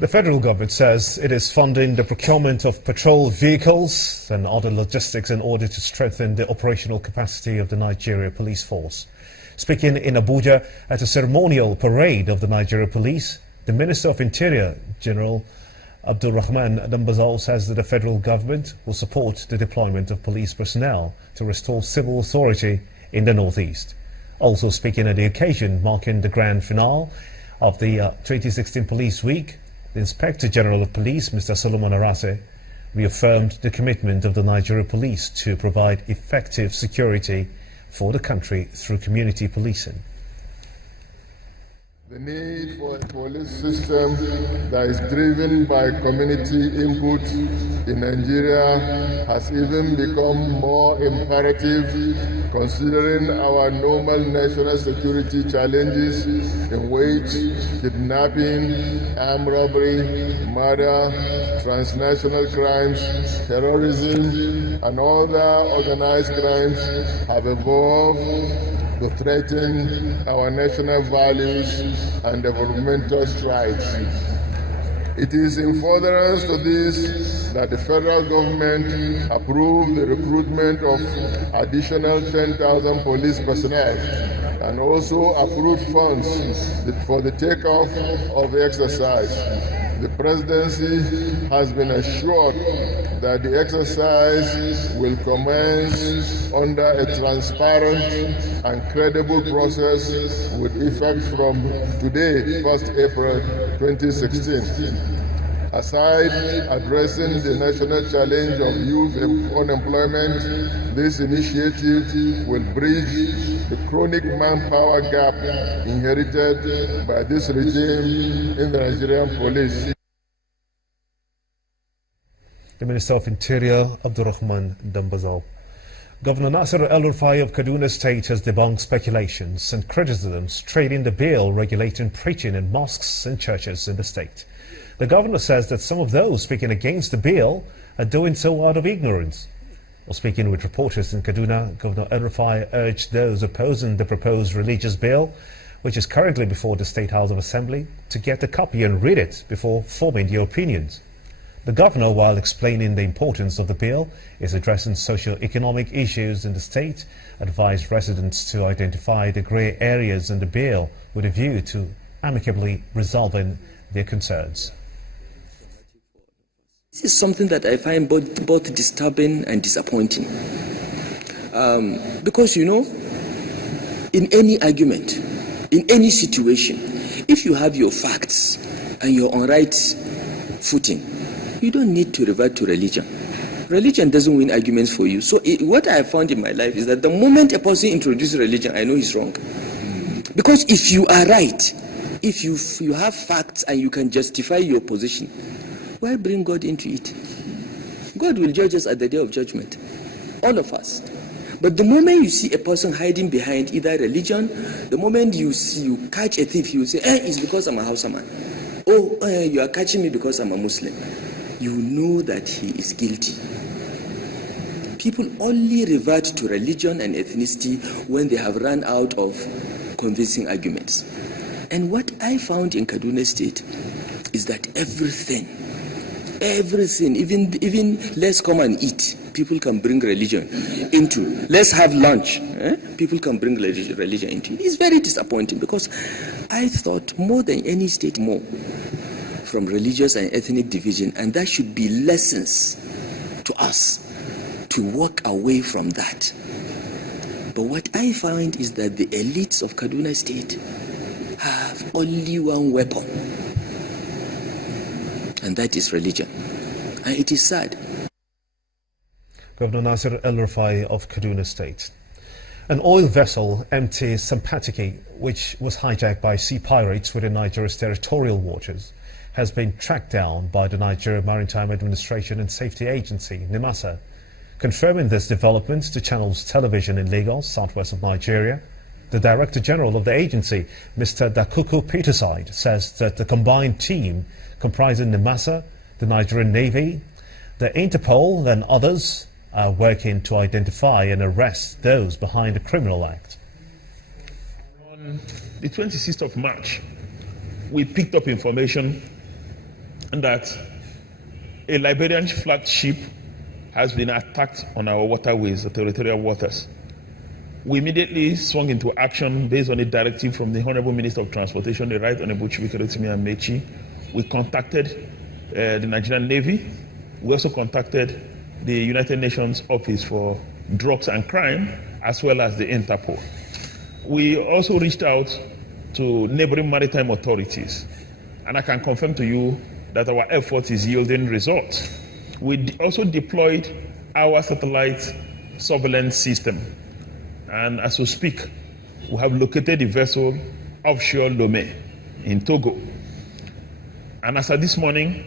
The federal government says it is funding the procurement of patrol vehicles and other logistics in order to strengthen the operational capacity of the Nigeria police force. Speaking in Abuja at a ceremonial parade of the Nigeria police, the Minister of Interior, General Abdulrahman Dambazal, says that the federal government will support the deployment of police personnel to restore civil authority in the northeast. Also speaking at the occasion marking the grand finale of the 2016 Police Week, the Inspector General of Police, Mr. Solomon Arase, reaffirmed the commitment of the Nigeria Police to provide effective security for the country through community policing. The need for a police system that is driven by community input in Nigeria has even become more imperative considering our normal national security challenges in which kidnapping, armed robbery, murder, transnational crimes, terrorism, and other organized crimes have evolved to threaten our national values and developmental strides. It is in furtherance to this that the federal government approved the recruitment of additional 10,000 police personnel and also approved funds for the takeoff of the exercise. The presidency has been assured that the exercise will commence under a transparent and credible process with effect from today, 1st April 2016. Aside addressing the national challenge of youth unemployment, this initiative will bridge the chronic manpower gap inherited by this regime in the Nigerian police. The Minister of Interior, Abdulrahman Dambazal. Governor Nasir El-Rufai of Kaduna State has debunked speculations and criticisms trading the bill regulating preaching in mosques and churches in the state. The governor says that some of those speaking against the bill are doing so out of ignorance. While speaking with reporters in Kaduna, Governor El-Rufai urged those opposing the proposed religious bill, which is currently before the State House of Assembly, to get a copy and read it before forming their opinions. The governor, while explaining the importance of the bill, is addressing socio-economic issues in the state, advised residents to identify the grey areas in the bill with a view to amicably resolving their concerns. This is something that I find both disturbing and disappointing. Because, you know, in any argument, in any situation, if you have your facts and you're on right footing, you don't need to revert to religion. Religion doesn't win arguments for you. So what I have found in my life is that the moment a person introduces religion, I know he's wrong. Because if you are right, if you have facts and you can justify your position, why bring God into it? God will judge us at the day of judgment, all of us. But the moment you see a person hiding behind either religion, the moment you catch a thief, you say, it's because I'm a Hausaman. Oh, you are catching me because I'm a Muslim. You know that he is guilty. People only revert to religion and ethnicity when they have run out of convincing arguments. And what I found in Kaduna State is that everything, even let's come and eat, people can bring religion into. Let's have lunch, people can bring religion into. It's very disappointing because I thought more than any state more from religious and ethnic division, and that should be lessons to us to walk away from that. But what I find is that the elites of Kaduna State have only one weapon, and that is religion. And it is sad. Governor Nasir El-Rufai of Kaduna State. An oil vessel, MT Sampatiki, which was hijacked by sea pirates within Nigeria's territorial waters, has been tracked down by the Nigeria Maritime Administration and Safety Agency, NIMASA. Confirming this development to Channels Television in Lagos, southwest of Nigeria, the Director General of the agency, Mr. Dakuku Peterside, says that the combined team comprising NIMASA, the Nigerian Navy, the Interpol and others are working to identify and arrest those behind the criminal act. On the 26th of March, we picked up information that a Liberian flagged ship has been attacked on our waterways, the territorial waters. We immediately swung into action based on a directive from the Honorable Minister of Transportation, the Right Honorable Chibuike Amechi. We contacted the Nigerian Navy. We also contacted the United Nations Office for Drugs and Crime, as well as the Interpol. We also reached out to neighboring maritime authorities, and I can confirm to you that our effort is yielding results. We also deployed our satellite surveillance system, and as we speak, we have located the vessel offshore Lomé in Togo. And as of this morning,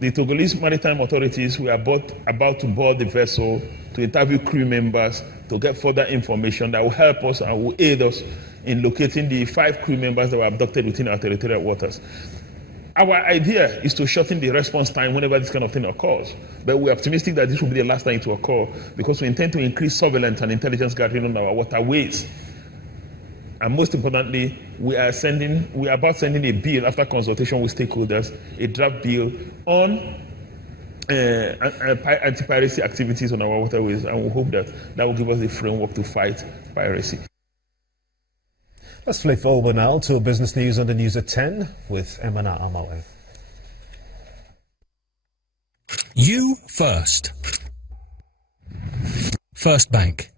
the Togolese maritime authorities were about to board the vessel to interview crew members to get further information that will help us and will aid us in locating the 5 crew members that were abducted within our territorial waters. Our idea is to shorten the response time whenever this kind of thing occurs, but we're optimistic that this will be the last time it will occur because we intend to increase surveillance and intelligence gathering on our waterways. And most importantly, we are about sending a bill after consultation with stakeholders, a draft bill on anti-piracy activities on our waterways, and we hope that will give us a framework to fight piracy. Let's flip over now to business news on the news at 10 with Emana Amawe. You first. First Bank.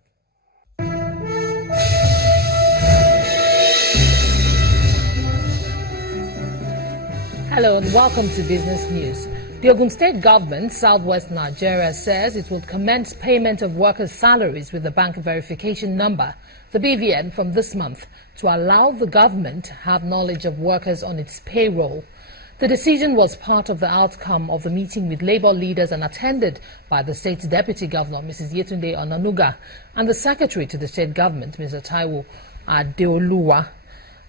Hello and welcome to Business News. The Ogun State government, Southwest Nigeria, says it will commence payment of workers' salaries with the bank verification number, the BVN, from this month to allow the government to have knowledge of workers on its payroll. The decision was part of the outcome of the meeting with Labour leaders and attended by the state's Deputy Governor, Mrs. Yetunde Onanuga, and the Secretary to the state government, Mr. Taiwo Adeoluwa.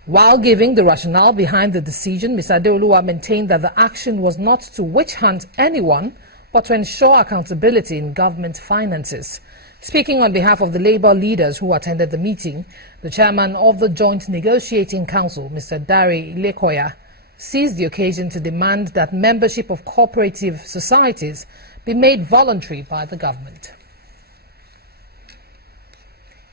While giving the rationale behind the decision, Mr. Adeoluwa maintained that the action was not to witch hunt anyone, but to ensure accountability in government finances. Speaking on behalf of the Labour leaders who attended the meeting, the chairman of the Joint Negotiating Council, Mr. Dari Lekoya, seized the occasion to demand that membership of cooperative societies be made voluntary by the government.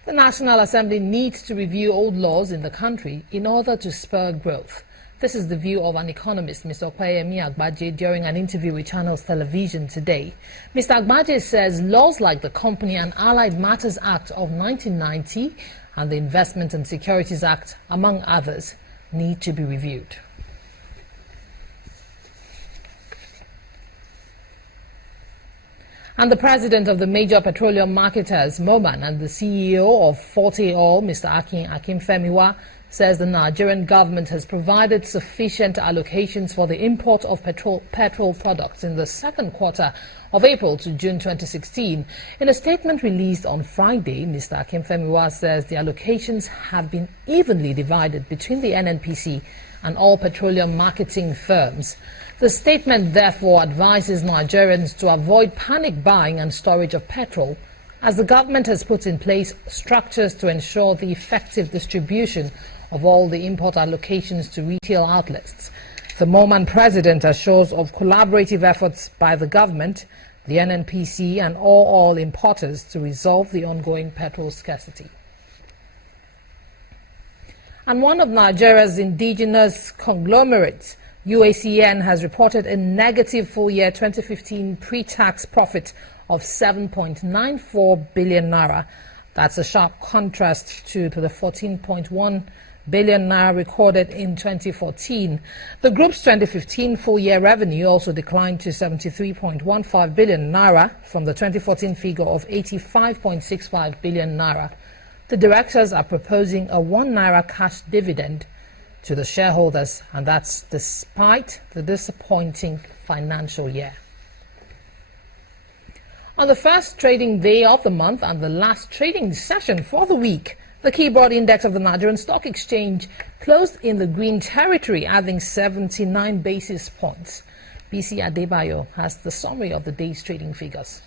The National Assembly needs to review old laws in the country in order to spur growth. This is the view of an economist, Mr. Opeyemi Agbaje, during an interview with Channels Television today. Mr. Agbaje says laws like the Company and Allied Matters Act of 1990 and the Investment and Securities Act, among others, need to be reviewed. And the president of the major petroleum marketers, Moman, and the CEO of Forte Oil, Mr. Akin Femiwa, says the Nigerian government has provided sufficient allocations for the import of petrol products in the second quarter of April to June 2016. In a statement released on Friday, Mr. Akin Femiwa says the allocations have been evenly divided between the NNPC and all petroleum marketing firms. The statement therefore advises Nigerians to avoid panic buying and storage of petrol, as the government has put in place structures to ensure the effective distribution of all the import allocations to retail outlets. The Moman president assures of collaborative efforts by the government, the NNPC and all oil importers to resolve the ongoing petrol scarcity. And one of Nigeria's indigenous conglomerates, UACN, has reported a negative full-year 2015 pre-tax profit of 7.94 billion naira. That's a sharp contrast to the 14.1 billion naira recorded in 2014. The group's 2015 full-year revenue also declined to 73.15 billion naira from the 2014 figure of 85.65 billion naira. The directors are proposing a 1 naira cash dividend to the shareholders, and that's despite the disappointing financial year. On the first trading day of the month and the last trading session for the week, the key broad index of the Nigerian Stock Exchange closed in the green territory, adding 79 basis points. BC Adebayo has the summary of the day's trading figures.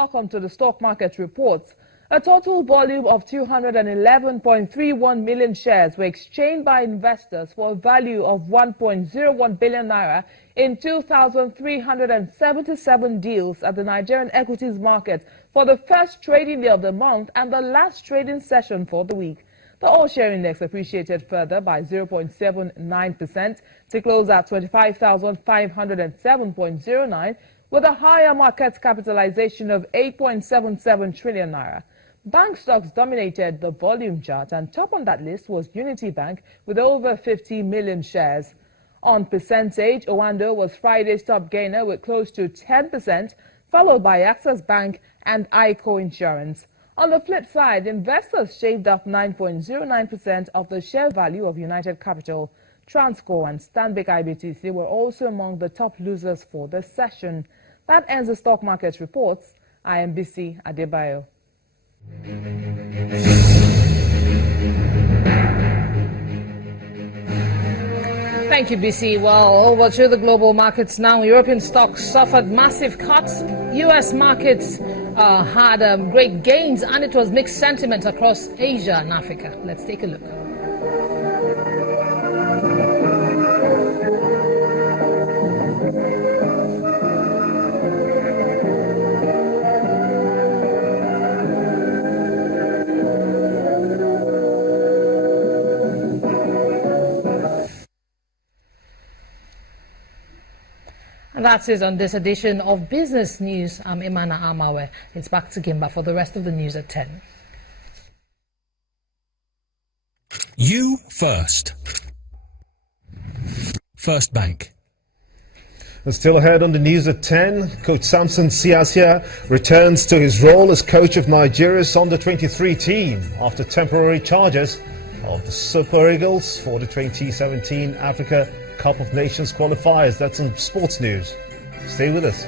welcome to the stock market reports. A total volume of 211.31 million shares were exchanged by investors for a value of 1.01 billion naira in 2,377 deals at the Nigerian equities market for the first trading day of the month and the last trading session for the week. The all-share index appreciated further by 0.79% to close at 25,507.09 with a higher market capitalization of 8.77 trillion naira. Bank stocks dominated the volume chart, and top on that list was Unity Bank with over 50 million shares. On percentage, Owando was Friday's top gainer with close to 10%, followed by Access Bank and ICO Insurance. On the flip side, investors shaved off 9.09% of the share value of United Capital. Transco and Stanbic IBTC were also among the top losers for the session. That ends the stock market reports. I am BC Adebayo. Thank you, BC. Well, over to the global markets now. European stocks suffered massive cuts. U.S. markets had great gains, and it was mixed sentiment across Asia and Africa. Let's take a look. And that's it on this edition of Business News. I'm Imana Amawe. It's back to Gimba for the rest of the news at 10. You first. First Bank. And still ahead on the news at 10, Coach Samson Siasia returns to his role as coach of Nigeria's under-23 team after temporary charges of the Super Eagles for the 2017 Africa Cup of Nations qualifiers. That's in sports news. Stay with us.